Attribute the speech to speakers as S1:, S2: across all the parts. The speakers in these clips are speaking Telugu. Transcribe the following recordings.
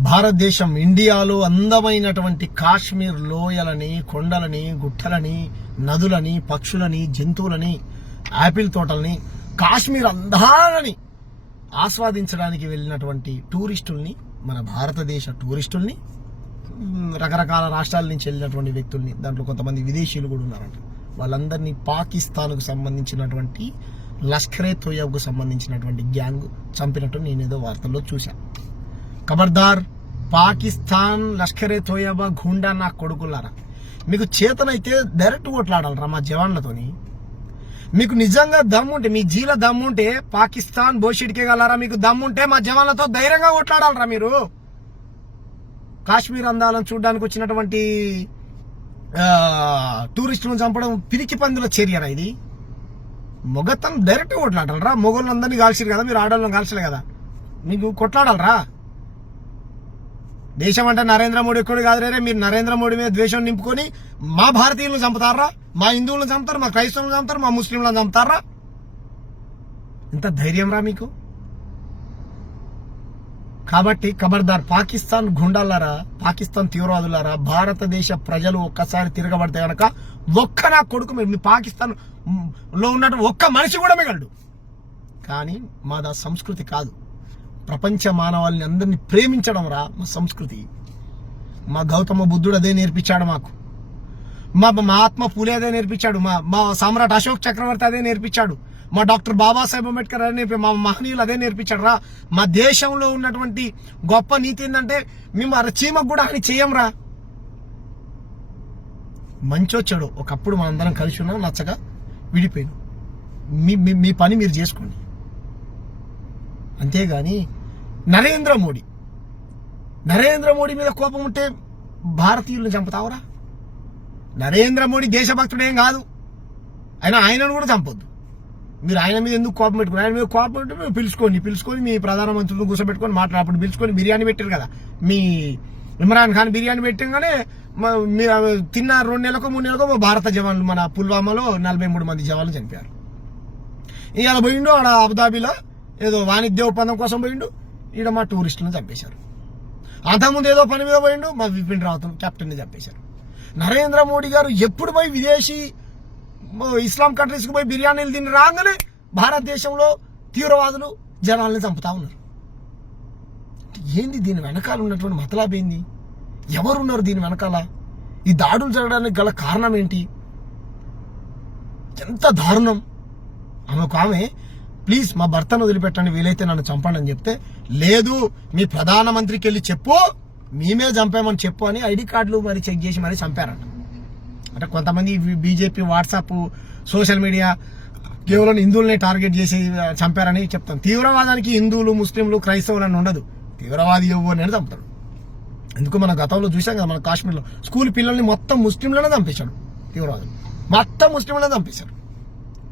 S1: భారతదేశం ఇండియాలో అందమైనటువంటి కాశ్మీర్ లోయలని కొండలని గుట్టలని నదులని పక్షులని జంతువులని యాపిల్ తోటలని కాశ్మీర్ అందాలని ఆస్వాదించడానికి వెళ్ళినటువంటి టూరిస్టుల్ని మన భారతదేశ టూరిస్టుల్ని రకరకాల రాష్ట్రాల నుంచి వెళ్ళినటువంటి వ్యక్తుల్ని దాంట్లో కొంతమంది విదేశీయులు కూడా ఉన్నారంట. వాళ్ళందరినీ పాకిస్తాన్కు సంబంధించినటువంటి లష్కరే తోయబ్కు సంబంధించినటువంటి గ్యాంగ్ చంపినట్టు నేనేదో వార్తల్లో చూశాను. ఖబర్దార్ పాకిస్తాన్ లష్కరే తోయబా గుండా నా కొడుకులారా. మీకు చేతనైతే డైరెక్ట్ కొట్లాడాలరా మా జవాన్లతోని. మీకు నిజంగా దమ్ముంటే మీ జీల దమ్ముంటే పాకిస్తాన్ బోషిడికే గలరా మీకు దమ్ముంటే మా జవాన్లతో ధైర్యంగా కొట్లాడాలరా మీరు. కాశ్మీర్ అందాలను చూడడానికి వచ్చినటువంటి టూరిస్టులను చంపడం పిరికి పందుల చర్యరా ఇది. మొగతం డైరెక్ట్ కొట్లాడాలరా మొగోళ్ళందరినీ కాల్చిరు కదా మీరు ఆడవాళ్ళని కాల్చలే కదా. మీకు కొట్లాడాలరా దేశం అంటే నరేంద్ర మోడీ ఒక్కడు కాదురే మీరు నరేంద్ర మోడీ మీద ద్వేషం నింపుకొని మా భారతీయులను చంపుతారా? మా హిందువులను చంపుతారు? మా క్రైస్తవులను చంపుతారు? మా ముస్లింలను చంపుతారా? ఇంత ధైర్యం రా మీకు? కాబట్టి ఖబర్దార్ పాకిస్తాన్ గుండాలారా పాకిస్తాన్ తీవ్రవాదులారా భారతదేశ ప్రజలు ఒక్కసారి తిరగబడితే గనక ఒక్క నా కొడుకు మీ- మీ పాకిస్తాన్లో ఉన్నట్టు ఒక్క మనిషి కూడా మిగలడు. కానీ మాదా సంస్కృతి కాదు. ప్రపంచ మానవాళిని అందరినీ ప్రేమించడం రా మా సంస్కృతి. మా గౌతమ బుద్ధుడు అదే నేర్పించాడు మాకు. మా మా ఆత్మ పూలే అదే నేర్పించాడు. మా మా సామ్రాట్ అశోక్ చక్రవర్తి అదే నేర్పించాడు. మా డాక్టర్ బాబాసాహెబ్ అంబేద్కర్ అదే నేర్పి మా మహనీయులు అదే నేర్పించాడు రా. మా దేశంలో ఉన్నటువంటి గొప్ప నీతి ఏంటంటే మేము అర చీమకు కూడా అని చేయం రా. మంచొచ్చాడు ఒకప్పుడు మనందరం కలిసి ఉన్నాం నచ్చగా విడిపోయాను. మీ మీ- మీ పని మీరు చేసుకోండి. అంతేగాని నరేంద్ర మోడీ. నరేంద్ర మోడీ మీద కోపం ఉంటే భారతీయులను చంపుతావురా? నరేంద్ర మోడీ దేశభక్తుడేం కాదు. అయినా ఆయనను కూడా చంపొద్దు. మీరు ఆయన మీద ఎందుకు కోపం పెట్టుకుని ఆయన మీద కోపం పెట్టి మీరు పిలుచుకోండి. పిలుచుకొని మీ ప్రధానమంత్రులను కూర్చోబెట్టుకొని మాట్లాడప్పుడు పిలుచుకొని బిర్యానీ పెట్టారు కదా. మీ ఇమ్రాన్ ఖాన్ బిర్యానీ పెట్టగానే మీరు తిన్న రెండు నెలలకు మూడు నెలలకు భారత జవాన్లు మన పుల్వామాలో నలభై మూడు మంది జవాన్లు చనిపోయారు. ఇవాళ పోయిండు ఆడ అబుదాబిలో ఏదో వాణిజ్య ఒప్పందం కోసం పోయిండు. ఈడ మా టూరిస్టులను చంపేశారు. అంతకుముందు ఏదో పని మీద పోయిండు మా విపిన్ రావత్ కెప్టెన్ని చంపేశారు. నరేంద్ర మోడీ గారు ఎప్పుడు పోయి విదేశీ ఇస్లాం కంట్రీస్కి పోయి బిర్యానీలు తిని రాగానే భారతదేశంలో తీవ్రవాదులు జనాల్ని చంపుతా ఉన్నారు. ఏంది దీని వెనకాల ఉన్నటువంటి మతలాభ ఏంది? ఎవరున్నారు దీని వెనకాల? ఈ దాడులు జరగడానికి గల కారణం ఏంటి? ఎంత దారుణం! ఆమె ఒక ఆమె ప్లీజ్ మా భర్తను వదిలిపెట్టండి వీలైతే నన్ను చంపండి అని చెప్తే లేదు మీ ప్రధానమంత్రికి వెళ్ళి చెప్పు మేమే చంపామని చెప్పు అని ఐడి కార్డులు మరి చెక్ చేసి మరి చంపారంట. అంటే కొంతమంది బీజేపీ వాట్సాప్ సోషల్ మీడియా కేవలం హిందువులనే టార్గెట్ చేసి చంపారని చెప్తాం. తీవ్రవాదానికి హిందువులు ముస్లింలు క్రైస్తవులు అని ఉండదు. తీవ్రవాది ఎవ్వు అని చంపుతాడు ఎందుకు మన గతంలో చూసాం కదా మన కాశ్మీర్లో స్కూల్ పిల్లల్ని మొత్తం ముస్లింలనే చంపేశాడు తీవ్రవాదులు. మొత్తం ముస్లింలనే చంపేశాడు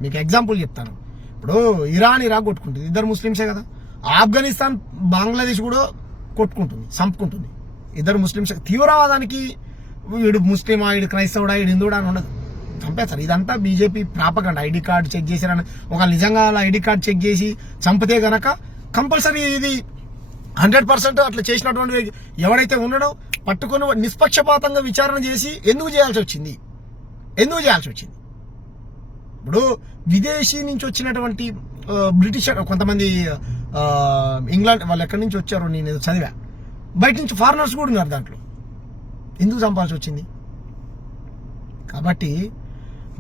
S1: మీకు ఎగ్జాంపుల్ చెప్తాను. ఇప్పుడు ఇరాన్ ఇరాక్ కొట్టుకుంటుంది. ఇద్దరు ముస్లింసే కదా. ఆఫ్ఘనిస్తాన్ బంగ్లాదేశ్ కూడా కొట్టుకుంటుంది చంపుకుంటుంది. ఇద్దరు ముస్లింస్ తీవ్రవాదానికి వీడు ముస్లిమా వీడు క్రైస్తవుడా వీడు హిందువుడా అని ఉండదు. చంపేస్తారు. ఇదంతా బీజేపీ ప్రాపకండి ఐడి కార్డు చెక్ చేశారని ఒక నిజంగా అలా ఐడి కార్డు చెక్ చేసి చంపితే గనక కంపల్సరీ ఇది హండ్రెడ్ పర్సెంట్ అట్లా చేసినటువంటి ఎవడైతే ఉన్నాడో పట్టుకొని నిష్పక్షపాతంగా విచారణ చేసి ఎందుకు చేయాల్సి వచ్చింది? ఎందుకు చేయాల్సి వచ్చింది? ఇప్పుడు విదేశీ నుంచి వచ్చినటువంటి బ్రిటిష్ కొంతమంది ఇంగ్లాండ్ వాళ్ళు ఎక్కడి నుంచి వచ్చారో నేను ఏదో చదివా. బయట నుంచి ఫారినర్స్ కూడా ఉన్నారు దాంట్లో. ఎందుకు సంపాదించి వచ్చింది? కాబట్టి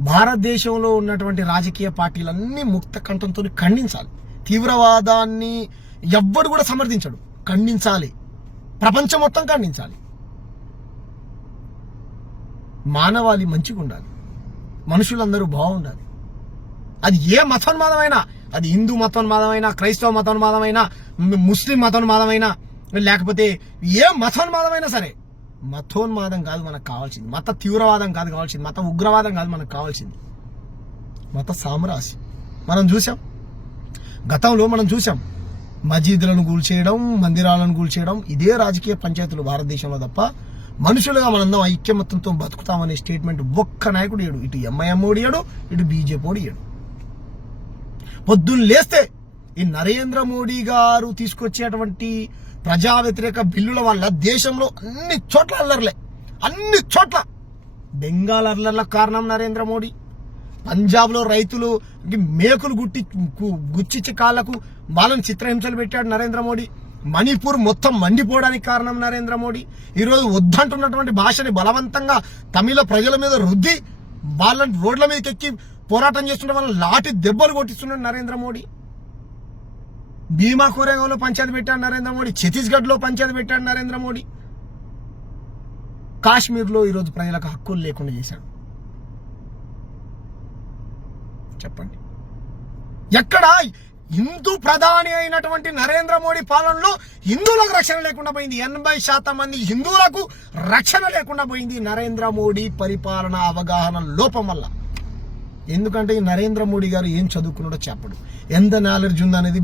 S1: భారతదేశంలో ఉన్నటువంటి రాజకీయ పార్టీలన్నీ ముక్త కంఠంతో ఖండించాలి. తీవ్రవాదాన్ని ఎవ్వడు కూడా సమర్థించడు. ఖండించాలి. ప్రపంచం మొత్తం ఖండించాలి. మానవాళి మంచిగా ఉండాలి మనుషులందరూ బాగుండాలి. అది ఏ మతోన్మాదమైనా అది హిందూ మతోన్మాదమైనా క్రైస్తవ మతోన్మాదమైనా ముస్లిం మతోన్మాదమైనా లేకపోతే ఏ మతోన్మాదమైనా సరే మతోన్మాదం కాదు మనకు కావాల్సింది. మత తీవ్రవాదం కాదు కావాల్సింది. మత ఉగ్రవాదం కాదు మనకు కావాల్సింది. మత సామ్రాజ్యం. మనం చూసాం గతంలో మనం చూసాం మసీదులను కూల్చేయడం మందిరాలను కూల్చేయడం ఇదే రాజకీయ పంచాయతీలు భారతదేశంలో తప్ప మనుషులుగా మనందరం ఐక్యమత్యంతో బతుకుతామనే స్టేట్మెంట్ ఒక్క నాయకుడు ఏడు ఇటు ఎంఐఎం ఓడియాడు ఇటు బీజేపీ ఓడియాడు పొద్దున్న లేస్తే ఈ నరేంద్ర మోడీ గారు తీసుకొచ్చేటువంటి ప్రజా వ్యతిరేక బిల్లుల వల్ల దేశంలో అన్ని చోట్ల అల్లర్లే. అన్ని చోట్ల. బెంగాల్ అల్లర్ల కారణం నరేంద్ర మోడీ. పంజాబ్లో రైతులు మేకులు గుట్టి గు- గుచ్చిచ్చి కాళ్ళకు వాళ్ళని చిత్రహింసలు పెట్టాడు నరేంద్ర మోడీ. మణిపూర్ మొత్తం మండిపోవడానికి కారణం నరేంద్ర మోడీ. ఈరోజు వద్దంటున్నటువంటి భాషని బలవంతంగా తమిళ ప్రజల మీద రుద్ది వాళ్ళని రోడ్ల మీదకి ఎక్కి పోరాటం చేస్తుంటే వాళ్ళని లాటి దెబ్బలు కొట్టిస్తున్నాడు నరేంద్ర మోడీ. భీమా కోరేగాంలో పంచాయతీ పెట్టాడు నరేంద్ర మోడీ. ఛత్తీస్గఢ్లో పంచాయతీ పెట్టాడు నరేంద్ర మోడీ. కాశ్మీర్లో ఈరోజు ప్రజలకు హక్కులు లేకుండా చేశాడు. చెప్పండి. ఎక్కడ హిందూ ప్రధాని అయినటువంటి నరేంద్ర మోడీ పాలనలో హిందువులకు రక్షణ లేకుండా పోయింది. ఎనభై శాతం మంది హిందువులకు రక్షణ లేకుండా పోయింది నరేంద్ర మోడీ పరిపాలన అవగాహన లోపం వల్ల. ఎందుకంటే ఈ నరేంద్ర మోడీ గారు ఏం చదువుకున్నాడో చెప్పడు. ఎంత నాలెడ్జ్ ఉందనేది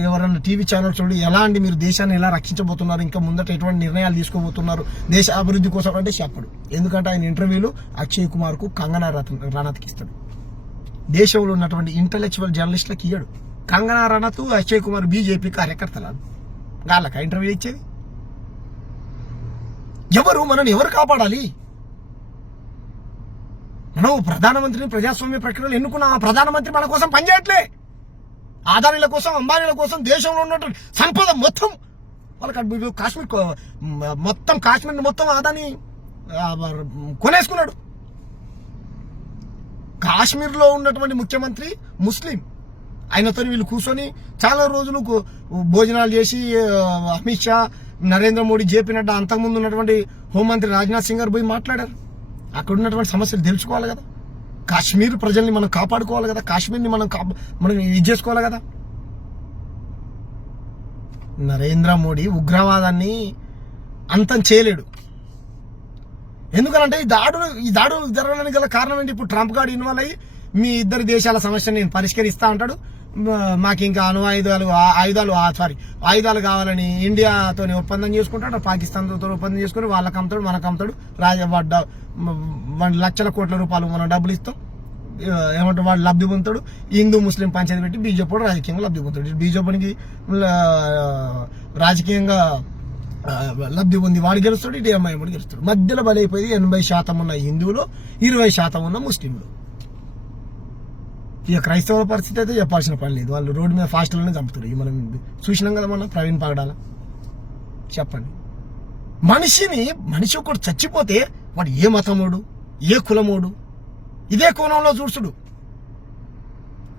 S1: ఎవరైనా టీవీ ఛానల్స్ చూడి ఎలాంటి మీరు దేశాన్ని ఎలా రక్షించబోతున్నారు ఇంకా ముందట ఎటువంటి నిర్ణయాలు తీసుకోబోతున్నారు దేశ అభివృద్ధి కోసం అంటే చెప్పడు. ఎందుకంటే ఆయన ఇంటర్వ్యూలు అక్షయ్ కుమార్కు కంగనా రతన్- రనత్కి ఇస్తాడు. దేశంలో ఉన్నటువంటి ఇంటలెక్చువల్ జర్నలిస్టులకు ఇయ్యడు. కంగనా రనత్ అక్షయ్ కుమార్ బీజేపీ కార్యకర్తలు వాళ్ళకి ఇంటర్వ్యూ ఇచ్చేది? ఎవరు? మనల్ని ఎవరు కాపాడాలి? మనం ప్రధానమంత్రిని ప్రజాస్వామ్య ప్రక్రియలో ఎన్నుకున్న ఆ ప్రధానమంత్రి మన కోసం పనిచేయట్లే. ఆదానీల కోసం అంబానీల కోసం దేశంలో ఉన్నటువంటి సంపద మొత్తం వాళ్ళకి కాశ్మీర్ మొత్తం కాశ్మీర్ మొత్తం ఆదాని కొనేసుకున్నాడు. కాశ్మీర్లో ఉన్నటువంటి ముఖ్యమంత్రి ముస్లిం. ఆయనతో వీళ్ళు కూర్చొని చాలా రోజులు భోజనాలు చేసి అమిత్ షా నరేంద్ర మోడీ జేపీ నడ్డా అంతకుముందు ఉన్నటువంటి హోంమంత్రి రాజ్నాథ్ సింగ్ గారు పోయి మాట్లాడారు. అక్కడ ఉన్నటువంటి సమస్యలు తెలుసుకోవాలి కదా. కాశ్మీర్ ప్రజల్ని మనం కాపాడుకోవాలి కదా. కాశ్మీర్ని మనం కాపా- మనం ఇది చేసుకోవాలి కదా. నరేంద్ర మోడీ ఉగ్రవాదాన్ని అంతం చేయలేడు. ఎందుకంటే ఈ దాడులు ఈ దాడులు జరగడానికి గల కారణం ఏంటి? ఇప్పుడు ట్రంప్ గారు ఇన్వాల్వ్ అయ్యి మీ ఇద్దరు దేశాల సమస్యను నేను పరిష్కరిస్తా అంటాడు. మాకు ఇంకా అణు ఆయుధాలు ఆ- ఆయుధాలు సారీ ఆయుధాలు కావాలని ఇండియాతో ఒప్పందం చేసుకుంటాడు పాకిస్తాన్తో ఒప్పందం చేసుకుని వాళ్ళకి అమ్ముతాడు మనకు అమ్ముతాడు రాజ వాడు లక్షల కోట్ల రూపాయలు మనం డబ్బులు ఇస్తాం ఏమంటారు వాడు లబ్ధి పొందుతాడు. హిందూ ముస్లిం పంచాయతీ పెట్టి బీజేపీ రాజకీయంగా లబ్ధి పొందుతాడు. బీజేపీకి రాజకీయంగా లబ్ధి పొంది వాడు గెలుస్తాడు ఇటు ఎంఐఎం గెలుస్తాడు. మధ్యలో బలైపోయి ఎనభై శాతం ఉన్న హిందువులు ఇరవై శాతం ఉన్న ముస్లింలు. ఇక క్రైస్తవుల పరిస్థితి అయితే చెప్పాల్సిన పని లేదు. వాళ్ళు రోడ్డు మీద ఫాస్ట్లోనే చంపుతారు ఇక మనం చూసినాం కదా మన ప్రవీణ్ పగడాల చెప్పండి. మనిషిని మనిషి ఒకటి చచ్చిపోతే వాడు ఏ మతమోడు ఏ కులమోడు ఇదే కోణంలో చూసుడు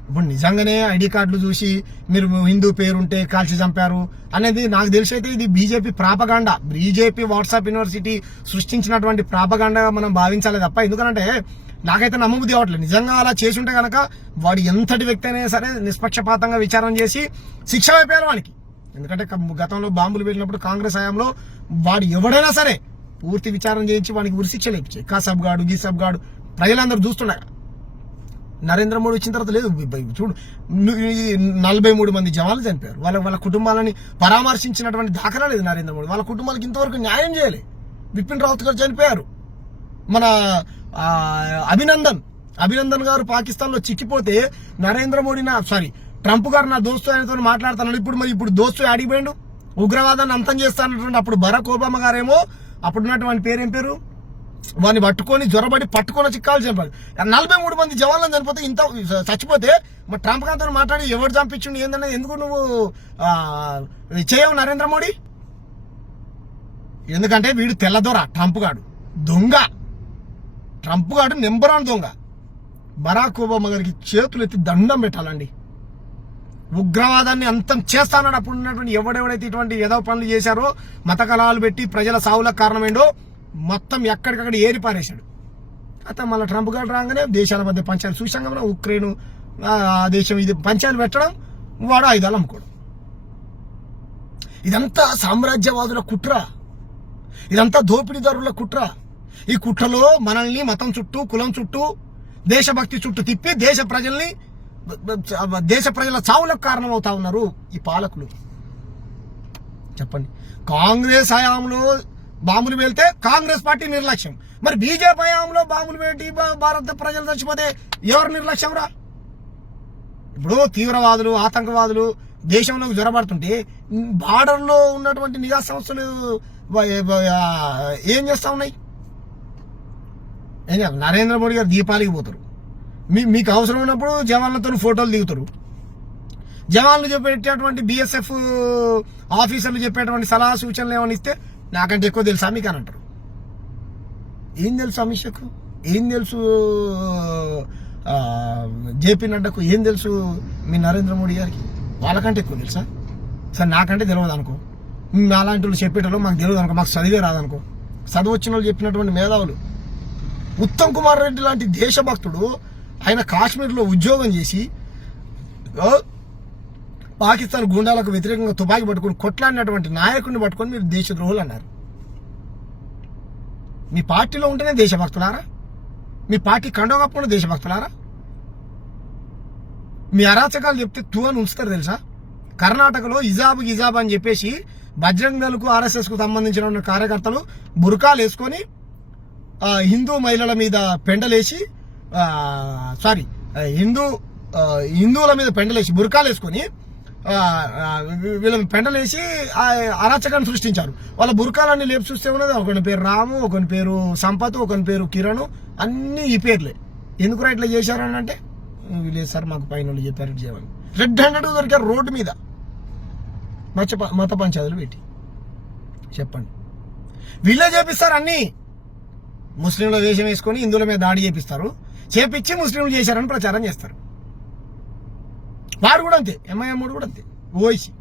S1: ఇప్పుడు నిజంగానే ఐడి కార్డులు చూసి మీరు హిందూ పేరుంటే కాల్చి చంపారు అనేది నాకు తెలిసి అయితే ఇది BJP propaganda. BJP WhatsApp university సృష్టించినటువంటి ప్రాపగాండగా మనం భావించాలి తప్ప ఎందుకంటే నాకైతే నమ్మబుద్ధి అవ్వట్లేదు నిజంగా అలా చేసి ఉంటే కనుక వాడు ఎంతటి వ్యక్తి అయినా సరే నిష్పక్షపాతంగా విచారం చేసి శిక్ష అయిపోయారు వానికి. ఎందుకంటే గతంలో బాంబులు పెట్టినప్పుడు కాంగ్రెస్ హయాంలో వాడు ఎవడైనా సరే పూర్తి విచారం చేయించి వానికి ఉరిశిక్ష లేపించాయి కా గాడు గీసబ్ గాడు ప్రజలందరూ చూస్తున్నారు నరేంద్ర మోడీ వచ్చిన తర్వాత లేదు. చూడు ఈ నలభై మూడు మంది జవాన్లు చనిపోయారు. వాళ్ళ వాళ్ళ కుటుంబాలని పరామర్శించినటువంటి దాఖలా లేదు నరేంద్ర మోడీ. వాళ్ళ కుటుంబాలకు ఇంతవరకు న్యాయం చేయాలి. బిపిన్ రావత్ గారు చనిపోయారు. మన అభినందన్. అభినందన్ గారు పాకిస్తాన్లో చిక్కిపోతే నరేంద్ర మోడీ నా సారీ ట్రంప్ గారు నా దోస్తు ఆయనతో మాట్లాడుతున్నాడు. ఇప్పుడు మరి ఇప్పుడు దోస్తు ఆడిపోయాడు. ఉగ్రవాదాన్ని అంతం చేస్తానటువంటి అప్పుడు బరాక్ ఒబామా గారేమో అప్పుడున్నటువంటి పేరేం పేరు? వాడిని పట్టుకొని జ్వరబడి పట్టుకొని చిక్కాలు చంపాడు. నలభై మూడు మంది జవాన్లను చనిపోతే ఇంత చచ్చిపోతే మరి ట్రంప్ గారితో మాట్లాడి ఎవరు చంపించిండు ఏందన్నది ఎందుకు నువ్వు చేయవు నరేంద్ర మోడీ? ఎందుకంటే వీడు తెల్లదొర ట్రంప్ గాడు. దొంగ. ట్రంప్ గారు నెంబర్ వన్ దొంగ. బరాక్ ఒబామా గారికి చేతులు ఎత్తి దండం పెట్టాలండి. ఉగ్రవాదాన్ని అంతం చేస్తానని అప్పుడు ఉన్నటువంటి ఎవడెవడైతే ఇటువంటి ఏదో పనులు చేశారో మత కళాలు పెట్టి ప్రజల సావులకు కారణమైందో మొత్తం ఎక్కడికక్కడ ఏరి పారేశాడు. అయితే మళ్ళీ ట్రంప్ గారు రాగానే దేశాల మధ్య పంచాలు చూసాం కదా ఉక్రెయిన్ ఆ దేశం ఇది పంచాలు పెట్టడం వాడు ఆయుధాలు అమ్ముకోవడం ఇదంతా సామ్రాజ్యవాదుల కుట్ర. ఇదంతా దోపిడీదారుల కుట్ర. ఈ కుట్రలో మనల్ని మతం చుట్టూ కులం చుట్టూ దేశభక్తి చుట్టూ తిప్పి దేశ ప్రజల్ని దేశ ప్రజల చావులకు కారణమవుతా ఉన్నారు ఈ పాలకులు. చెప్పండి. కాంగ్రెస్ హయాంలో బాంబులు వెళ్తే కాంగ్రెస్ పార్టీ నిర్లక్ష్యం. మరి బీజేపీ హయాంలో బాంబులు పెట్టి భారత ప్రజలు చచ్చిపోతే ఎవరు నిర్లక్ష్యం రా? ఇప్పుడు తీవ్రవాదులు ఆతంకవాదులు దేశంలోకి జ్వరపడుతుంటే బార్డర్లో ఉన్నటువంటి నిఘా సంస్థలు ఏం చేస్తా ఉన్నాయి? ఏం నరేంద్ర మోడీ గారు దీపాలికి పోతారు. మీ మీకు అవసరం ఉన్నప్పుడు జవాన్లతో ఫోటోలు దిగుతారు. జవాన్లు చెప్పేటటువంటి బిఎస్ఎఫ్ ఆఫీసర్లు చెప్పేటువంటి సలహా సూచనలు ఏమైనా ఇస్తే నాకంటే ఎక్కువ తెలుసా మీకు అని అంటారు. ఏం తెలుసు అమిత్ షాకు? ఏం తెలుసు జేపీ నడ్డాకు? ఏం తెలుసు మీ నరేంద్ర మోడీ గారికి? వాళ్ళకంటే ఎక్కువ తెలుసా? సరే నాకంటే తెలియదు అనుకో. అలాంటి వాళ్ళు చెప్పేటప్పుడు మాకు తెలియదు అనుకో మాకు చదివే రాదనుకో. చదువు వచ్చిన వాళ్ళు చెప్పినటువంటి మేధావులు ఉత్తమ్ కుమార్ రెడ్డి లాంటి దేశభక్తుడు ఆయన కాశ్మీర్లో ఉద్యోగం చేసి పాకిస్తాన్ గుండాలకు వ్యతిరేకంగా తుపాకీ పట్టుకుని కొట్లాడినటువంటి నాయకుడిని పట్టుకొని మీరు దేశద్రోహులు అన్నారు. మీ పార్టీలో ఉంటేనే దేశభక్తులారా? మీ పార్టీ కండో దేశభక్తులారా? మీ అరాచకాలు చెప్తే తూ అని ఉంచుతారు తెలుసా? కర్ణాటకలో ఇజాబ్ గిజాబ్ అని చెప్పేసి బజరంగ్ దళకు ఆర్ఎస్ఎస్ సంబంధించిన కార్యకర్తలు బురకాలు వేసుకొని హిందూ మహిళల మీద పెండలేసి సారీ హిందూ హిందువుల మీద పెండలేసి బురకాలు వేసుకొని వీళ్ళని పెండలేసి అరాచకాన్ని సృష్టించారు. వాళ్ళ బురకాలన్నీ లేపు చూస్తే ఉన్నది ఒకని పేరు రాము ఒకని పేరు సంపత్ ఒకని పేరు కిరణ్ అన్ని ఈ పేర్లే. ఎందుకు ఇట్లా చేశారు అని అంటే లేదు సార్ మాకు పైన వాళ్ళు చెప్పారు చేయమని. రెడ్ హ్యాండెడ్ దొరికారు రోడ్డు మీద. మత మత పంచాయతీలు పెట్టి. చెప్పండి. వీళ్ళే చేపిస్తారు అన్నీ. ముస్లింల వేషం వేసుకొని హిందువుల మీద దాడి చేపిస్తారు. చేపించి ముస్లింలు చేశారని ప్రచారం చేస్తారు. వాడు కూడా అంతే. ఎంఐఎం కూడా అంతే. ఓవైసీ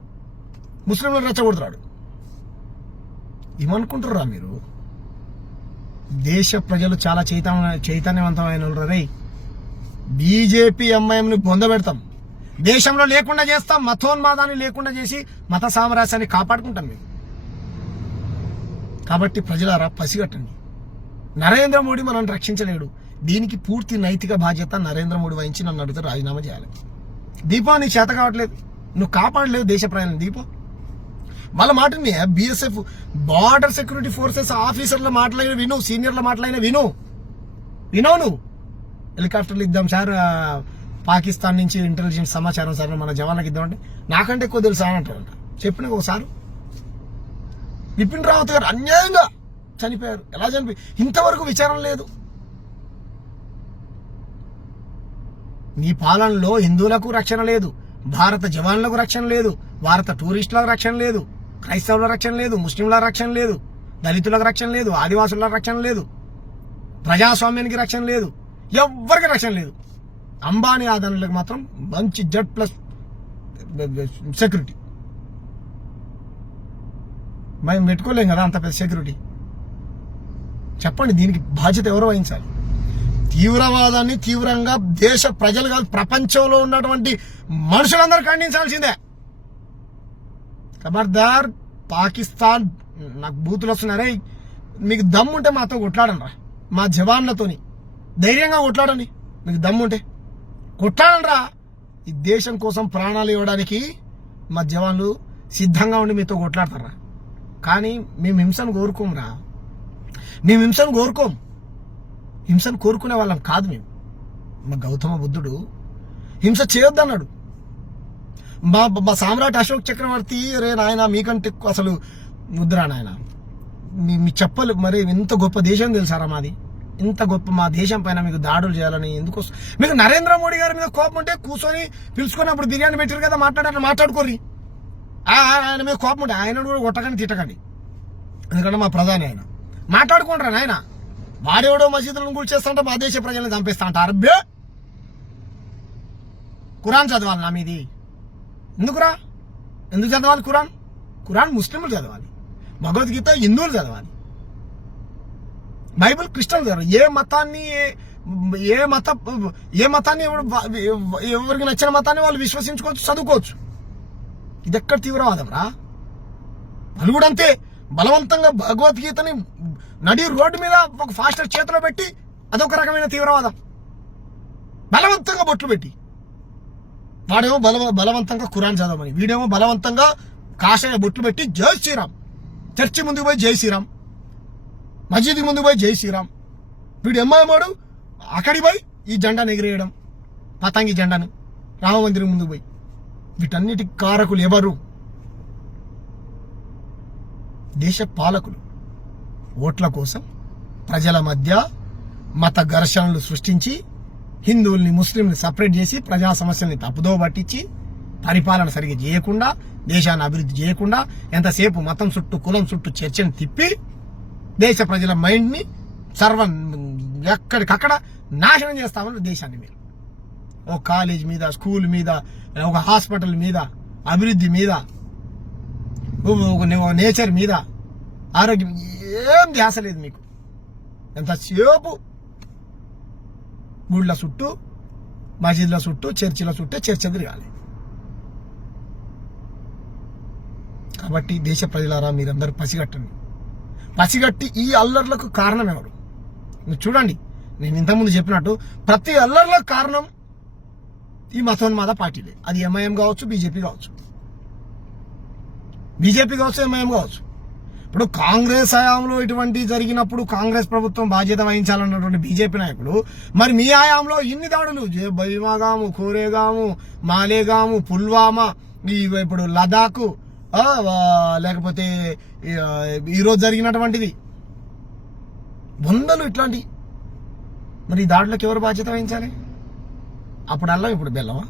S1: ముస్లింలు రెచ్చగొడుతున్నాడు ఏమనుకుంటుర్రా మీరు? దేశ ప్రజలు చాలా చైతన్య చైతన్యవంతమైన వాళ్ళు రే బీజేపీ ఎంఐఎంని బొందబెడతాం దేశంలో లేకుండా చేస్తాం మతోన్మాదాన్ని లేకుండా చేసి మత సామరస్యాన్ని కాపాడుకుంటాం మేము. కాబట్టి ప్రజలారా పసిగట్టండి. నరేంద్ర మోడీ మనల్ని రక్షించలేడు. దీనికి పూర్తి నైతిక బాధ్యత నరేంద్ర మోడీ వహించి నన్ను అడిగితే రాజీనామా చేయాలి. దీపా నీ చేత కావట్లేదు. నువ్వు కాపాడలేదు దేశ ప్రయాణం. దీపం. వాళ్ళ మాటని బిఎస్ఎఫ్ బార్డర్ సెక్యూరిటీ ఫోర్సెస్ ఆఫీసర్ల మాటలైన విను సీనియర్ల మాటలైన విను. వినో నువ్వు. హెలికాప్టర్లు ఇద్దాం సార్ పాకిస్తాన్ నుంచి ఇంటెలిజెన్స్ సమాచారం సార్ మన జవాన్లకు ఇద్దామంటే. నాకంటే ఎక్కువ తెలుసా అని అంటారంట. చెప్పిన ఒకసారి. బిపిన్ రావత్ గారు అన్యాయంగా చనిపోయారు. ఎలా చనిపోయి? ఇంతవరకు విచారం లేదు. నీ పాలనలో హిందువులకు రక్షణ లేదు. భారత జవాన్లకు రక్షణ లేదు. భారత టూరిస్టులకు రక్షణ లేదు. క్రైస్తవుల రక్షణ లేదు. ముస్లింల రక్షణ లేదు. దళితులకు రక్షణ లేదు. ఆదివాసుల రక్షణ లేదు. ప్రజాస్వామ్యానికి రక్షణ లేదు. ఎవ్వరికి రక్షణ లేదు. అంబానీ ఆదానులకు మాత్రం మంచి జడ్ ప్లస్ సెక్యూరిటీ. మేము పెట్టుకోలేం కదా అంత పెద్ద సెక్యూరిటీ. చెప్పండి దీనికి బాధ్యత ఎవరు వహించాలి? తీవ్రవాదాన్ని తీవ్రంగా దేశ ప్రజలు కాదు ప్రపంచంలో ఉన్నటువంటి మనుషులందరూ ఖండించాల్సిందే. ఖబర్దార్ పాకిస్తాన్ నాకు బూతులు వస్తున్నారే మీకు దమ్ముంటే మాతో కొట్లాడండి రా. మా జవాన్లతోని. ధైర్యంగా కొట్లాడండి. మీకు దమ్ముంటే కొట్లాడండి రా. ఈ దేశం కోసం ప్రాణాలు ఇవ్వడానికి మా జవాన్లు సిద్ధంగా ఉండి మీతో కొట్లాడతారా కానీ మేము హింసను కోరుకోమరా మేము హింసను కోరుకోం. హింసను కోరుకునే వాళ్ళం కాదు మేము. మా గౌతమ బుద్ధుడు హింస చేయొద్దన్నాడు. మా మా సామ్రాట్ అశోక్ చక్రవర్తి రే నాయన మీకంటే ఎక్కువ అసలు ముద్ర నాయన. మీ మీ చెప్పలు మరి ఎంత గొప్ప దేశం తెలుసారా మాది? ఇంత గొప్ప మా దేశం పైన మీకు దాడులు చేయాలని ఎందుకు మీకు నరేంద్ర మోడీ గారి మీద కోపం ఉంటే కూర్చొని పిలుచుకొని అప్పుడు బిర్యానీ పెట్టారు కదా మాట్లాడారు మాట్లాడుకోరి ఆయన మీద కోపం ఉంటే ఆయన కూడా కొట్టకండి తిట్టకండి. ఎందుకంటే మా ప్రధాని ఆయన. మాట్లాడుకుంటారా నాయన? వాడెవడో మసీదులను కూల్చేస్తాంట మా దేశ ప్రజలను చంపేస్తా అంట అబ్బే! కురాన్ చదవాలి నా మీది. ఎందుకురా? ఎందుకు చదవాలి కురాన్ కురాన్ ముస్లింలు చదవాలి. భగవద్గీత హిందువులు చదవాలి. బైబిల్ క్రిస్టియన్లు చదవాలి. ఏ మతాన్ని ఏ- ఏ మత ఏ మతాన్ని ఎవరికి నచ్చిన మతాన్ని వాళ్ళు విశ్వసించుకోవచ్చు చదువుకోవచ్చు. ఇది ఎక్కడ తీవ్రవాదం రా? వాళ్ళు కూడా అంతే. బలవంతంగా భగవద్గీతని నడి రోడ్డు మీద ఒక ఫాస్టర్ చేతిలో పెట్టి అదొక రకమైన తీవ్రవాదం. బలవంతంగా బొట్లు పెట్టి. వాడేమో బల బలవంతంగా ఖురాన్ చదవమని వీడేమో బలవంతంగా కాషాయ బొట్లు పెట్టి జై శ్రీరామ్. చర్చి ముందుకు పోయి జై శ్రీరామ్. మసీదు ముందు పోయి జై శ్రీరామ్. వీడు ఎమ్మాడు అక్కడి పోయి ఈ జెండాను ఎగిరేయడం. పతంగి జెండాను. రామ మందిరం ముందుకు పోయి. వీటన్నిటి కారకులు ఎవరు? దేశ పాలకులు ఓట్ల కోసం ప్రజల మధ్య మత ఘర్షణలు సృష్టించి హిందువుల్ని ముస్లింని సపరేట్ చేసి ప్రజా సమస్యల్ని తప్పుదో పట్టించి పరిపాలన సరిగ్గా చేయకుండా దేశాన్ని అభివృద్ధి చేయకుండా ఎంతసేపు మతం చుట్టూ కులం చుట్టూ చర్చను తిప్పి దేశ ప్రజల మైండ్ని సర్వం ఎక్కడికక్కడ నాశనం చేస్తామని దేశాన్ని మీరు. ఒక కాలేజ్ మీద స్కూల్ మీద ఒక హాస్పిటల్ మీద అభివృద్ధి మీద నేచర్ మీద ఆరోగ్యం ఏం ధ్యాస లేదు మీకు. ఎంతసేపు గుళ్ళ చుట్టూ మసీదుల చుట్టూ చర్చిల చుట్టూ చర్చ తిరగాలి. కాబట్టి దేశ ప్రజలారా మీరందరూ పసిగట్టండి. పసిగట్టి ఈ అల్లర్లకు కారణం ఎవరు? చూడండి నేను ఇంతకుముందు చెప్పినట్టు ప్రతి అల్లర్లకు కారణం ఈ మతోన్మాద పార్టీలే. అది ఎంఐఎం కావచ్చు బీజేపీ కావచ్చు. బీజేపీ కావచ్చు ఎంఐఎం కావచ్చు? ఇప్పుడు కాంగ్రెస్ హయాంలో ఇటువంటి జరిగినప్పుడు కాంగ్రెస్ ప్రభుత్వం బాధ్యత వహించాలన్నటువంటి బీజేపీ నాయకుడు మరి మీ హయాంలో ఇన్ని దాడులు? జే బైమాగాము కోరేగాము మాలేగాము పుల్వామా ఈ ఇప్పుడు లదాఖ్ లేకపోతే ఈరోజు జరిగినటువంటిది. వందలు ఇట్లాంటి. మరి ఈ దాడులకు ఎవరు బాధ్యత వహించాలి? అప్పుడల్లా ఇప్పుడు బెల్లమా?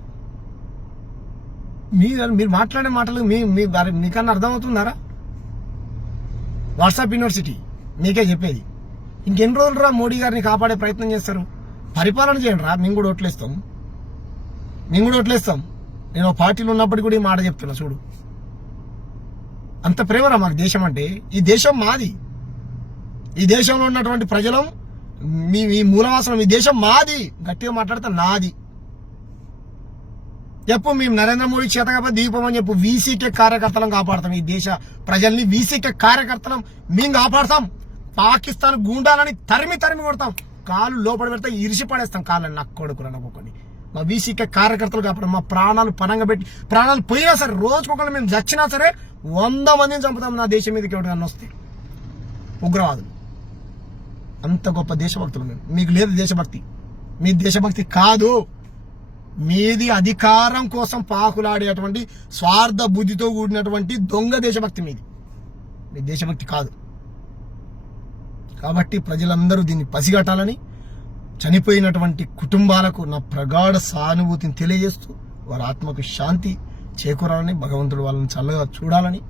S1: మీరు మీరు మాట్లాడే మాటలు మీ మీ మీకన్నా అర్థమవుతుందారా వాట్సాప్ యూనివర్సిటీ మీకే చెప్పేది. ఇంకెన్ని రోజులు రా మోడీ గారిని కాపాడే ప్రయత్నం చేస్తారు? పరిపాలన చేయండి రా మేము కూడా ఓట్లేస్తాం. మేము కూడా ఓట్లేస్తాం. నేను ఒక పార్టీలో ఉన్నప్పటికీ కూడా ఈ మాట చెప్తున్నా చూడు. అంత ప్రేమరా మాకు దేశం అంటే? ఈ దేశం మాది. ఈ దేశంలో ఉన్నటువంటి ప్రజలం మీ మీ మూలవాసనం ఈ దేశం మాది. గట్టిగా మాట్లాడితే నాది. చెప్పు మేము నరేంద్ర మోడీ చేత కాబట్టి దీపం అని చెప్పు. వీసీకే కార్యకర్తలను కాపాడతాం ఈ దేశ ప్రజల్ని. వీసీకే కార్యకర్తలం మేము కాపాడతాం. పాకిస్తాన్ గూండాలని తరిమి తరిమి కొడతాం. కాలు లోపల పెడితే ఇరిసి పడేస్తాం. కాళ్ళని నాకు కొడుకులు నవ్వుకొని మా వీసీకే కార్యకర్తలు కాపాడు మా ప్రాణాలు పనంగా పెట్టి ప్రాణాలు పోయినా సరే రోజుకొకరు మేము చచ్చినా సరే వంద మందిని చంపుతాం నా దేశం మీదకి ఎవరికన్నా వస్తే. ఉగ్రవాదులు. అంత గొప్ప దేశభక్తులు మేము. మీకు లేదు దేశభక్తి. మీ దేశభక్తి కాదు. మీది అధికారం కోసం పాకులాడేటువంటి స్వార్థ బుద్ధితో కూడినటువంటి దొంగ దేశభక్తి మీది. మీ దేశభక్తి కాదు. కాబట్టి ప్రజలందరూ దీన్ని పసిగట్టాలని చనిపోయినటువంటి కుటుంబాలకు నా ప్రగాఢ సానుభూతిని తెలియజేస్తూ వారి ఆత్మకు శాంతి చేకూరాలని భగవంతుడు వాళ్ళని చల్లగా చూడాలని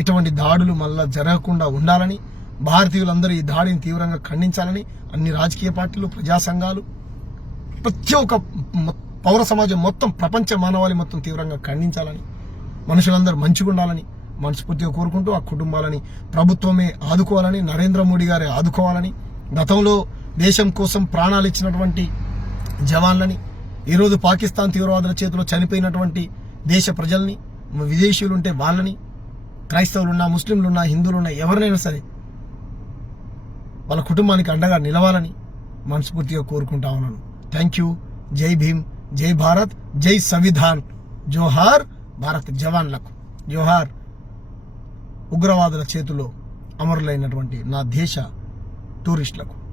S1: ఇటువంటి దాడులు మళ్ళా జరగకుండా ఉండాలని భారతీయులందరూ ఈ దాడిని తీవ్రంగా ఖండించాలని అన్ని రాజకీయ పార్టీలు ప్రజా సంఘాలు ప్రతి ఒక్క పౌర సమాజం మొత్తం ప్రపంచ మానవాళి మొత్తం తీవ్రంగా ఖండించాలని మనుషులందరూ మంచిగా ఉండాలని మనస్ఫూర్తిగా కోరుకుంటూ ఆ కుటుంబాలని ప్రభుత్వమే ఆదుకోవాలని నరేంద్ర మోడీ గారే ఆదుకోవాలని గతంలో దేశం కోసం ప్రాణాలు ఇచ్చినటువంటి జవాన్లని ఈరోజు పాకిస్తాన్ తీవ్రవాదుల చేతిలో చనిపోయినటువంటి దేశ ప్రజల్ని విదేశీయులు ఉంటే వాళ్ళని క్రైస్తవులున్నా ముస్లింలున్నా హిందువులున్నా ఎవరినైనా సరే వాళ్ళ కుటుంబానికి అండగా నిలవాలని మనస్ఫూర్తిగా కోరుకుంటా ఉన్నాను. థ్యాంక్ యూ జై భీమ్. జై భారత్ జై సంవిధాన్. జోహార్ భారత్ జవాన్లకు. జోహార్ ఉగ్రవాదుల చేతిలో అమరులైనటువంటి నా దేశ టూరిస్టులకు.